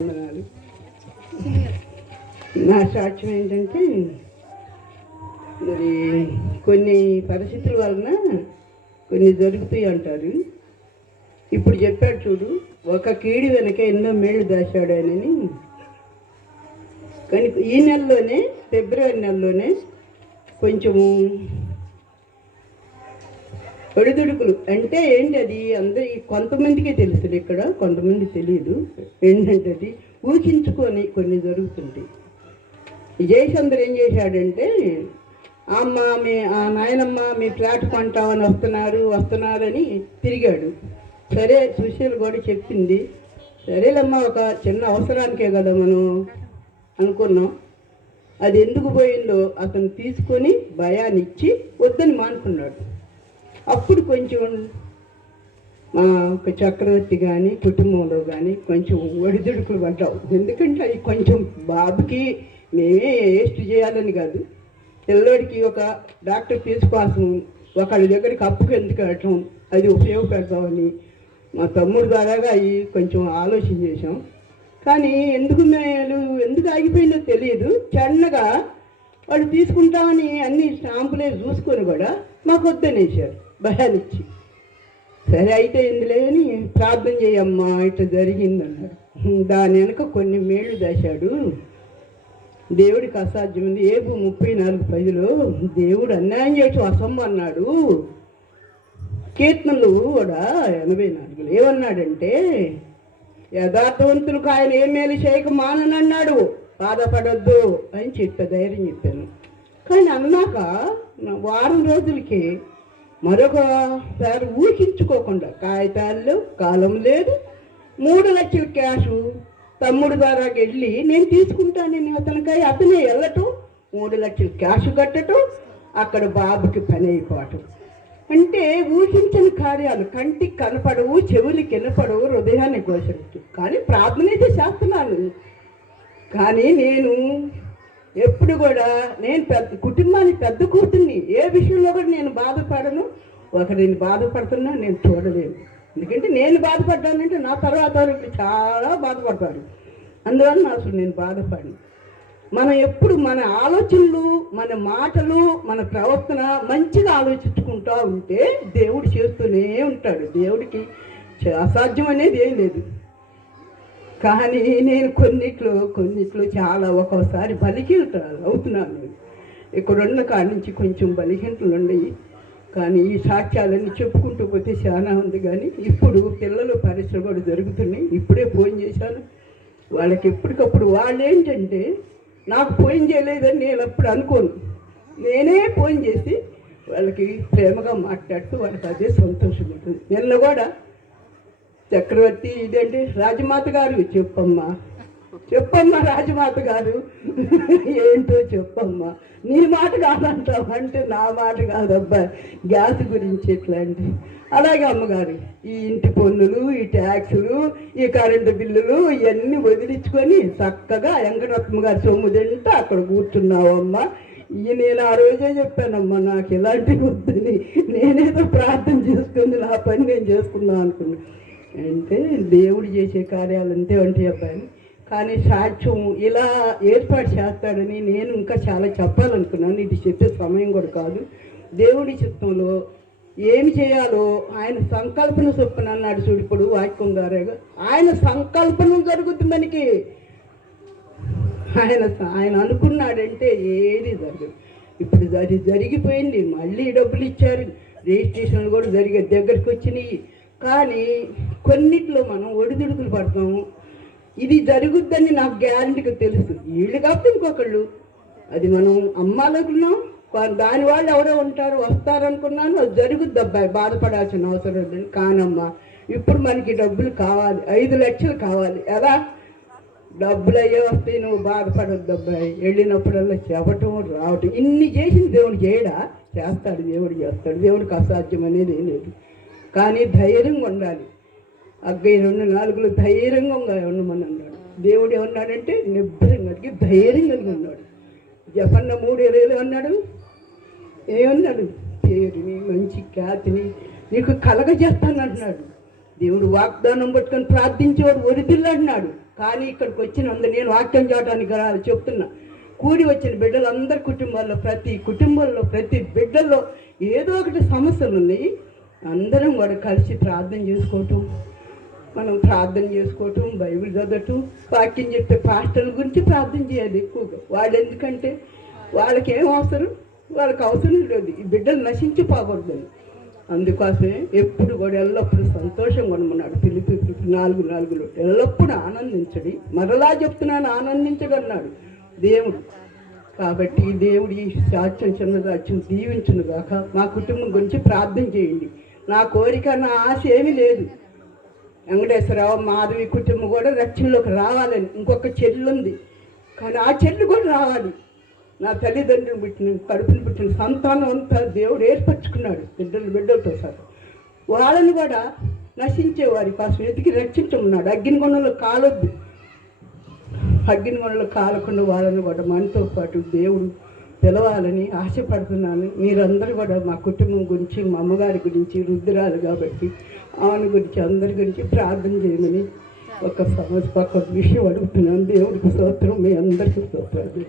నా సాక్ష్యం ఏంటంటే, మరి కొన్ని పరిస్థితుల వలన కొన్ని జరుగుతాయి అంటారు. ఇప్పుడు చెప్పాడు చూడు, ఒక కీడి వెనక ఎన్నో మేళ్ళు దాచాడు అని. కానీ ఈ నెలలోనే, ఫిబ్రవరి నెలలోనే కొంచెము ఒడిదుడుకులు అంటే ఏంటి, అది అందరి కొంతమందికే తెలుస్తుంది, ఇక్కడ కొంతమంది తెలియదు. ఏంటంటే అది ఊహించుకొని కొన్ని జరుగుతుంటాయి. జయచంద్ర ఏం చేశాడంటే, అమ్మ ఆ నాయనమ్మ మీ ఫ్లాట్ కొంటామని వస్తున్నారని తిరిగాడు. సరే, సుశీల్ కూడా చెప్పింది, సరేలమ్మా ఒక చిన్న అవసరానికే కదా మనం అనుకున్నాం. అది ఎందుకు పోయిందో అతను తీసుకొని భయాన్ని ఇచ్చి వద్దని మానుకున్నాడు. అప్పుడు కొంచెం మా ఒక చక్రవర్తి కానీ కుటుంబంలో కానీ కొంచెం ఒడిదుడుకులు పడ్డావు. ఎందుకంటే అవి కొంచెం బాబుకి మేమే వేస్ట్ చేయాలని కాదు, పిల్లోడికి ఒక డాక్టర్ ఫీజు కోసం ఒకళ్ళ దగ్గరికి అప్పుకు ఎందుకు వెళ్ళటం, అది ఉపయోగపెడతామని మా తమ్ముడు ద్వారాగా అవి కొంచెం ఆలోచన చేసాం. కానీ ఎందుకు ఆగిపోయిందో తెలియదు. చిన్నగా వాళ్ళు తీసుకుంటామని అన్ని స్టాంపులే చూసుకొని కూడా మాకు వద్దనేసారు భయాన్నిచ్చి. సరే అయితే ఇందులో అని ప్రార్థన చేయమ్మా ఇట్లా జరిగిందన్నారు. దాని వెనక కొన్ని మేళ్ళు దాశాడు. దేవుడికి అసాధ్యమైంది. ఏబు 34:10 దేవుడు అన్యాయం చేయటం అసంభవం అన్నాడు. కీర్తనలు కూడా 84 ఏమన్నాడంటే, యథార్థవంతులకు ఆయన ఏ మేలు చేయక మానన్నాడు, బాధపడొద్దు అని ధైర్యం చెప్పాను. కానీ అన్నాక వారం రోజులకి మరొకసారి ఊహించుకోకుండా కాగితాల్లో కాలం లేదు, 3 లక్షల క్యాషు తమ్ముడు ద్వారా వెళ్ళి నేను తీసుకుంటానని అతనే వెళ్ళటం, 3 లక్షల క్యాష్ కట్టడం, అక్కడ బాబుకి పని అయిపోవటం. అంటే ఊహించని కార్యాలు కంటికి కనపడవు, చెవులకి వినపడవు, హృదయాన్ని గోచరించు. కానీ ప్రార్థన అయితే చేస్తున్నాను. కానీ నేను ఎప్పుడు కూడా నేను కుటుంబానికి పెద్ద కూతుర్ని, ఏ విషయంలో కూడా నేను బాధపడను. ఒకరిని బాధపడుతున్నా నేను చూడలేను. ఎందుకంటే నేను బాధపడ్డానంటే నా తర్వాత చాలా బాధపడతారు. అందువల్ల అసలు నేను బాధపడను. మనం ఎప్పుడు మన ఆలోచనలు, మన మాటలు, మన ప్రవర్తన మంచిగా ఆలోచించుకుంటూ ఉంటే దేవుడు చేస్తూనే ఉంటాడు. దేవుడికి అసాధ్యం అనేది ఏం లేదు. కానీ నేను కొన్నిట్లో చాలా ఒక్కోసారి బలహీనతలు అవుతున్నాను. ఇక్కడున్న కాడి నుంచి కొంచెం బలహీనతలు ఉన్నాయి. కానీ ఈ సాక్ష్యాలన్నీ చెప్పుకుంటూ పోతే చాలా ఉంది. కానీ ఇప్పుడు పిల్లలు పరీక్షలు కూడా జరుగుతున్నాయి. ఇప్పుడే ఫోన్ చేశాను వాళ్ళకి. ఎప్పటికప్పుడు వాళ్ళు ఏంటంటే, నాకు ఫోన్ చేయలేదని నేను అప్పుడు అనుకోను, నేనే ఫోన్ చేసి వాళ్ళకి ప్రేమగా మాట్లాడుతూ వాళ్ళకి అదే సంతోషం ఉంటుంది. నిన్న కూడా చక్రవర్తి ఇదేంటి రాజమాత గారు చెప్పమ్మా రాజమాత గారు ఏంటో చెప్పమ్మా, నీ మాట కాదంటావు అంటే నా మాట కాదబ్బా, గ్యాస్ గురించి ఎట్లాంటి. అలాగే అమ్మగారు ఈ ఇంటి పన్నులు, ఈ ట్యాక్సులు, ఈ కరెంటు బిల్లులు ఇవన్నీ వదిలించుకొని చక్కగా వెంకటరత్న గారి సొమ్ము తింటే అక్కడ కూర్చున్నావమ్మా. నేను ఆ రోజే చెప్పానమ్మా, నాకు ఇలాంటివి వద్దని, నేనేదో ప్రార్థన చేసుకుంది, నా పని నేను చేసుకుందాం అనుకున్నాను. అంటే దేవుడు చేసే కార్యాలు అంతే ఉంటాయి అబ్బాయి. కానీ సాక్ష్యం ఇలా ఏర్పాటు చేస్తాడని నేను ఇంకా చాలా చెప్పాలనుకున్నాను. ఇది చెప్పే సమయం కూడా కాదు. దేవుడి చిత్తంలో ఏమి చేయాలో ఆయన సంకల్పన చొప్పున అన్నాడు చూడు. ఇప్పుడు వాక్యం ద్వారా ఆయన సంకల్పన జరుగుతుంది మనకి. ఆయన అనుకున్నాడంటే ఏది జరగదు. ఇప్పుడు అది జరిగిపోయింది. మళ్ళీ డబ్బులు ఇచ్చారు, రిజిస్ట్రేషన్లు కూడా దగ్గరికి వచ్చినాయి. కానీ కొన్నిట్లో మనం ఒడిదుడుకులు పడతాము. ఇది జరుగుద్దని నాకు గ్యారంటీగా తెలుసు. వీళ్ళు కాకపోతే ఇంకొకళ్ళు, అది మనం అమ్మాలనుకున్నాం, దాని వాళ్ళు ఎవరో ఉంటారు వస్తారనుకున్నాను. అది జరుగుద్ది అబ్బాయి, బాధపడాల్సిన అవసరం లేదని. కానమ్మా ఇప్పుడు మనకి డబ్బులు కావాలి, 5 లక్షలు కావాలి. ఎలా డబ్బులు అయ్యే వస్తాయి, నువ్వు బాధపడొద్దు అబ్బాయి. వెళ్ళినప్పుడల్లా చెప్పటం రావటం, ఇన్ని చేసిన దేవుడు చేయడా? చేస్తాడు, దేవుడు చేస్తాడు. దేవుడికి అసాధ్యం అనేది ఏం లేదు. కానీ ధైర్యంగా ఉండాలి. 2:4 ధైర్యంగా ఉండమని అన్నాడు. దేవుడు ఏమన్నాడంటే నిబ్బరంగా ధైర్యం కలిగి ఉన్నాడు. జపన్న 3:20 అన్నాడు. ఏమన్నాడు? పేరుని, మంచి ఖ్యాతిని నీకు కలగజేస్తాను అంటున్నాడు. దేవుడు వాగ్దానం పట్టుకొని ప్రార్థించేవాడు ఒరిదిల్లు అంటున్నాడు. కానీ ఇక్కడికి వచ్చినందు నేను వాక్యం చేయడానికి రాదు చెప్తున్నా. కూడి వచ్చిన బిడ్డలందరి కుటుంబాల్లో ప్రతి బిడ్డల్లో ఏదో ఒకటి సమస్యలు ఉన్నాయి. అందరం కూడా కలిసి ప్రార్థన చేసుకోవటం, మనం ప్రార్థన చేసుకోవటం, బైబిల్ చదవటం, వాక్యం చెప్పే పాస్టర్ల గురించి ప్రార్థన చేయాలి ఎక్కువగా. వాళ్ళు ఎందుకంటే వాళ్ళకి ఏం అవసరం, వాళ్ళకి అవసరం లేదు, ఈ బిడ్డలు నశించిపోకూడదని. అందుకోసమే ఎప్పుడు కూడా ఎల్లప్పుడూ సంతోషంగా ఉన్నాడు. పిలిపి 4:4 ఎల్లప్పుడూ ఆనందించడి, మరలా చెప్తున్నాను ఆనందించగన్నాడు దేవుడు. కాబట్టి దేవుడు ఈ సాక్ష్యం చిన్నదాచ్యం దీవించును గాక. మా కుటుంబం గురించి ప్రార్థన చేయండి. నా కోరిక, నా ఆశ ఏమీ లేదు. వెంకటేశ్వరరావు మాధవి కుటుంబం కూడా రక్షణలోకి రావాలని. ఇంకొక చెల్లి ఉంది, కానీ ఆ చెల్లి కూడా రావాలి. నా తల్లిదండ్రులు కడుపును పుట్టిన సంతానం అంతా దేవుడు ఏర్పరచుకున్నాడు, బిడ్డలతో సహా. వాళ్ళని కూడా నశించేవారి కోసం వెతికి రక్షించమన్నాడు. అగ్నిగుండంలో కాలొద్దు, అగ్నిగుండంలో కాలకుండా వాళ్ళని కూడా మనతో పాటు దేవుడు పిలవాలని ఆశపడుతున్నాను. మీరందరూ కూడా మా కుటుంబం గురించి, మా అమ్మగారి గురించి, రుద్రాలు కాబట్టి ఆమె గురించి, అందరి గురించి ప్రార్థన చేయమని ఒక విషయం అడుగుతున్నాను. దేవుడికి స్తోత్రం, మీ అందరికీ స్తోత్రాలు.